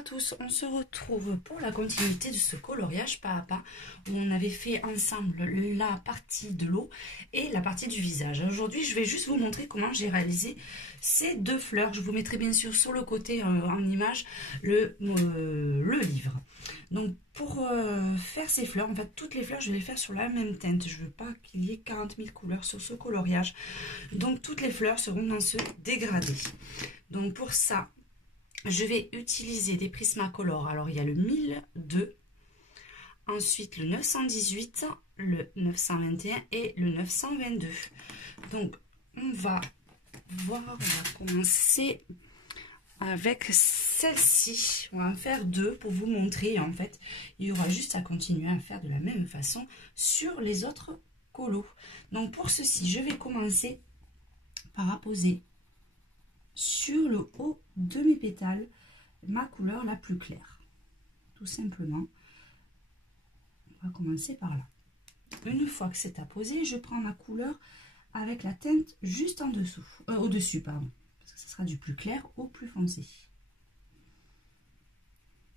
à tous, on se retrouve pour la continuité de ce coloriage pas à pas où on avait fait ensemble la partie de l'eau et la partie du visage. Aujourd'hui, je vais juste vous montrer comment j'ai réalisé ces deux fleurs. Je vous mettrai bien sûr sur le côté en image le livre. Donc pour faire ces fleurs, en fait toutes les fleurs, je vais les faire sur la même teinte. Je veux pas qu'il y ait 40 000 couleurs sur ce coloriage. Donc toutes les fleurs seront dans ce dégradé. Donc pour ça, je vais utiliser des Prismacolor. Alors, il y a le 1002, ensuite le 918, le 921 et le 922. Donc, on va commencer avec celle-ci. On va en faire deux pour vous montrer. En fait, il y aura juste à continuer à faire de la même façon sur les autres colos. Donc, pour ceci, je vais commencer par apposer sur le haut de mes pétales ma couleur la plus claire, tout simplement. On va commencer par là. Une fois que c'est apposé, je prends ma couleur avec la teinte juste en dessous, au-dessus, pardon, parce que ce sera du plus clair au plus foncé.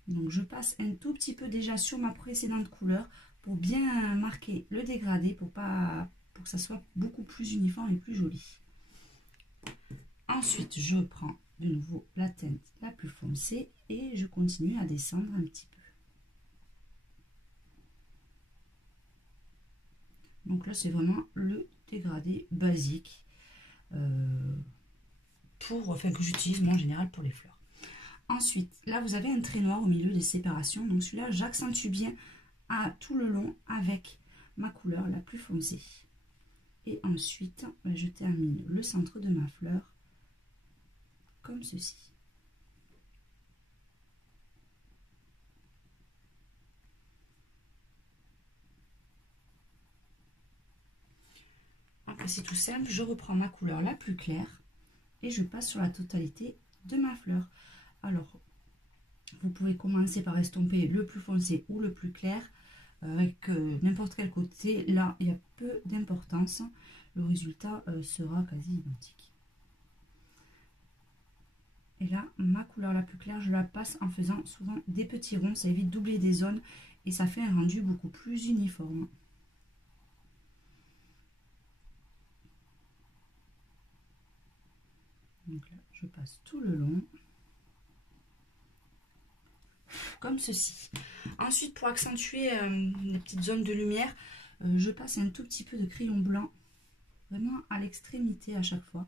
Donc je passe un tout petit peu déjà sur ma précédente couleur pour bien marquer le dégradé, pour que ça soit beaucoup plus uniforme et plus joli. Ensuite, je prends de nouveau la teinte la plus foncée et je continue à descendre un petit peu. Donc là, c'est vraiment le dégradé basique que j'utilise moi en général pour les fleurs. Ensuite, là, vous avez un trait noir au milieu des séparations. Donc celui-là, j'accentue bien tout le long avec ma couleur la plus foncée. Et ensuite, je termine le centre de ma fleur comme ceci. Après, c'est tout simple, je reprends ma couleur la plus claire et je passe sur la totalité de ma fleur. Alors, vous pouvez commencer par estomper le plus foncé ou le plus clair avec n'importe quel côté. Là, il y a peu d'importance. Le résultat sera quasi identique. Et là, ma couleur la plus claire, je la passe en faisant souvent des petits ronds. Ça évite d'oublier des zones et ça fait un rendu beaucoup plus uniforme. Donc là, je passe tout le long. Comme ceci. Ensuite, pour accentuer les petites zones de lumière, je passe un tout petit peu de crayon blanc. Vraiment à l'extrémité à chaque fois.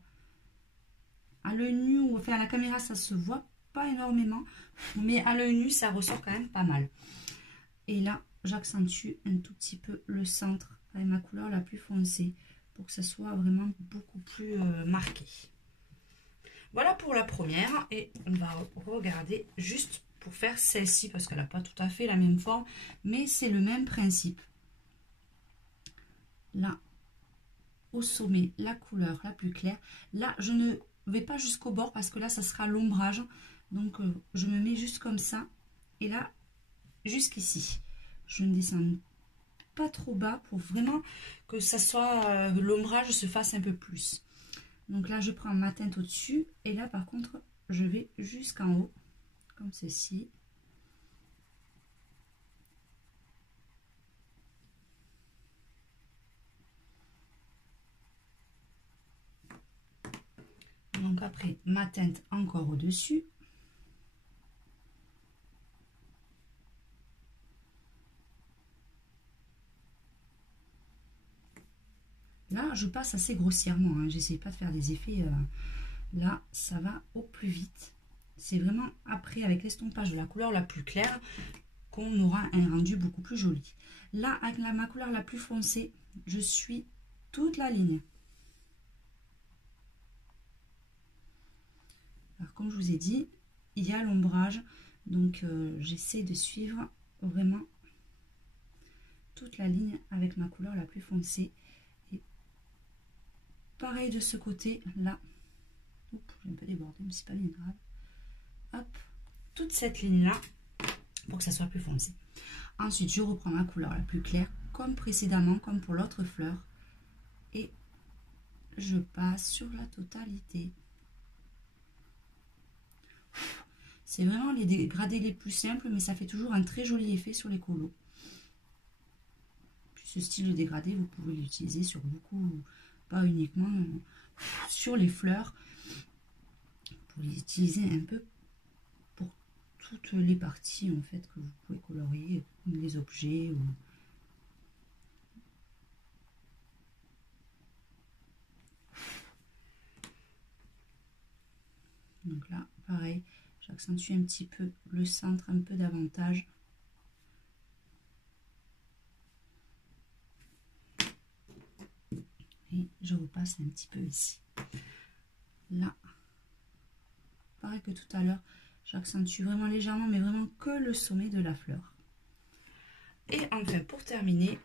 À l'œil nu ou enfin à la caméra, ça se voit pas énormément, mais à l'œil nu, ça ressort quand même pas mal. Et là, j'accentue un tout petit peu le centre avec ma couleur la plus foncée pour que ça soit vraiment beaucoup plus marqué. Voilà pour la première et on va regarder juste pour faire celle-ci parce qu'elle n'a pas tout à fait la même forme, mais c'est le même principe. Là, au sommet, la couleur la plus claire. Là, je ne vais pas jusqu'au bord parce que là, ça sera l'ombrage. Donc, je me mets juste comme ça. Et là, jusqu'ici. Je ne descends pas trop bas pour vraiment que ça soit l'ombrage se fasse un peu plus. Donc là, je prends ma teinte au-dessus. Et là, par contre, je vais jusqu'en haut, comme ceci. Donc après, ma teinte encore au-dessus. Là, je passe assez grossièrement, hein. J'essaie pas de faire des effets. Là, ça va au plus vite. C'est vraiment après, avec l'estompage de la couleur la plus claire, qu'on aura un rendu beaucoup plus joli. Là, avec ma couleur la plus foncée, je suis toute la ligne. Alors, comme je vous ai dit, il y a l'ombrage, donc j'essaie de suivre vraiment toute la ligne avec ma couleur la plus foncée. Et pareil de ce côté, là, j'ai un peu débordé, mais c'est pas bien grave. Hop, toute cette ligne-là, pour que ça soit plus foncé. Ensuite, je reprends ma couleur la plus claire, comme précédemment, comme pour l'autre fleur, et je passe sur la totalité. C'est vraiment les dégradés les plus simples, mais ça fait toujours un très joli effet sur les colos. Puis ce style de dégradé, vous pouvez l'utiliser sur beaucoup, pas uniquement sur les fleurs. Vous pouvez l'utiliser un peu pour toutes les parties en fait que vous pouvez colorier, les objets. Donc là, pareil, j'accentue un petit peu le centre, un peu davantage. Et je repasse un petit peu ici. Là, pareil que tout à l'heure, j'accentue vraiment légèrement, mais vraiment que le sommet de la fleur. Et enfin, pour terminer,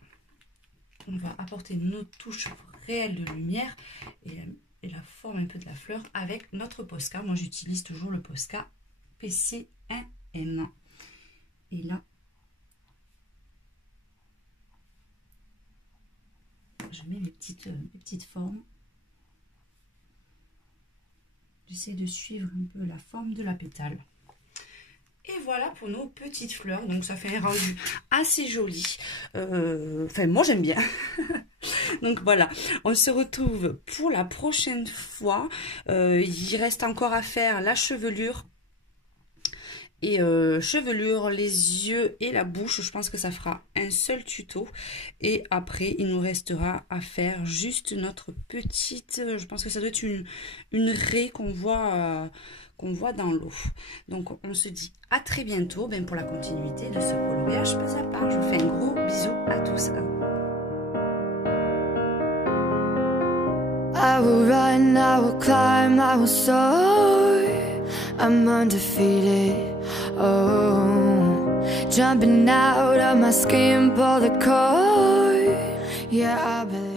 on va apporter nos touches réelles de lumière et la forme un peu de la fleur avec notre Posca. Moi, j'utilise toujours le Posca PC1N. Et là, je mets mes petites formes. J'essaie de suivre un peu la forme de la pétale. Et voilà pour nos petites fleurs. Donc ça fait un rendu assez joli. Enfin, moi j'aime bien. Donc voilà, on se retrouve pour la prochaine fois. Il reste encore à faire la chevelure. Et chevelure, les yeux et la bouche, je pense que ça fera un seul tuto. Et après, il nous restera à faire juste notre petite... Je pense que ça doit être une raie qu'on voit dans l'eau. Donc, on se dit à très bientôt pour la continuité de ce coloriage pas à pas. Je vous fais un gros bisou à tous. I will run, I will climb, I will soar. I'm undefeated. Oh, jumping out of my skin, pull the cord. Yeah, I believe.